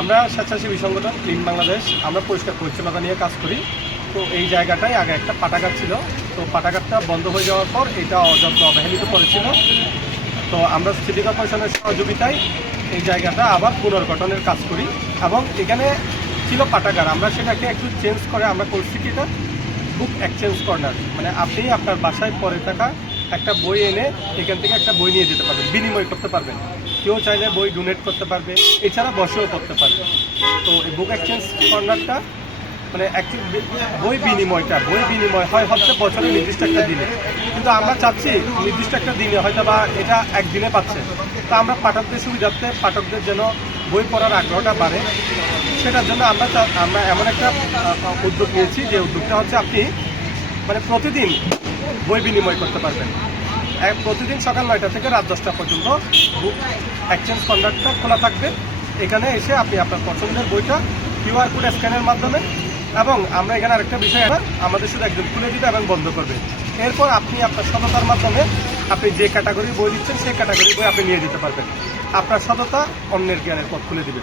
আমরা স্বেচ্ছাসেবী সংগঠন ক্লিন বাংলাদেশ, আমরা পরিষ্কার পরিচ্ছন্নতা নিয়ে কাজ করি। তো এই জায়গাটায় আগে একটা পাটাগার ছিল। তো পাটাগারটা বন্ধ হয়ে যাওয়ার পর এটা অযত্ন অবহেলিত করেছিল। তো আমরা সিটি কর্পোরেশনের সহযোগিতায় এই জায়গাটা আবার পুনর্গঠনের কাজ করি এবং এখানে ছিল পাটাগার আমরা সেটাকে একটু চেঞ্জ করে আমরা করছি কি এটা? বুক এক্সচেঞ্জ কর্নার মানে আপনি আপনার বাসায় পরে থাকা একটা বই এনে এখান থেকে একটা বই নিয়ে যেতে পারবেন, বিনিময় করতে পারবেন। কেউ চাইলে বই ডোনেট করতে পারবে, এছাড়া বসেও করতে পারবে। তো এই বুক এক্সচেঞ্জ কর্নারটা মানে বই বিনিময়টা, বই বিনিময় হয় হচ্ছে বছরের নির্দিষ্ট একটা দিনে। কিন্তু আমরা চাচ্ছি নির্দিষ্ট একটা দিনে হয়তো বা এটা একদিনে পাচ্ছে। তো আমরা পাঠকদের সুবিধার্থে পাঠকদের যেন বই পড়ার আগ্রহটা বাড়ে, সেটার জন্য আমরা আমরা এমন একটা উদ্যোগ নিয়েছি যে উদ্যোগটা হচ্ছে আপনি মানে প্রতিদিন বই বিনিময় করতে পারবেন। প্রতিদিন সকাল নয়টা থেকে রাত দশটা পর্যন্ত বুক এক্সচেঞ্জ কন্ডাক্টটা খোলা থাকবে। এখানে এসে আপনি আপনার পছন্দের বইটা কিউআর কোড স্ক্যানের মাধ্যমে এবং আমরা এখানে আরেকটা বিষয় আমাদের শুধু একজন খুলে দিবে এবং বন্ধ করবে। এরপর আপনি আপনার সততার মাধ্যমে আপনি যে ক্যাটাগরি বই দিচ্ছেন, সেই ক্যাটাগরি বই আপনি নিয়ে যেতে পারবেন। আপনার সততা অন্যের জ্ঞানের পথ খুলে দিবে।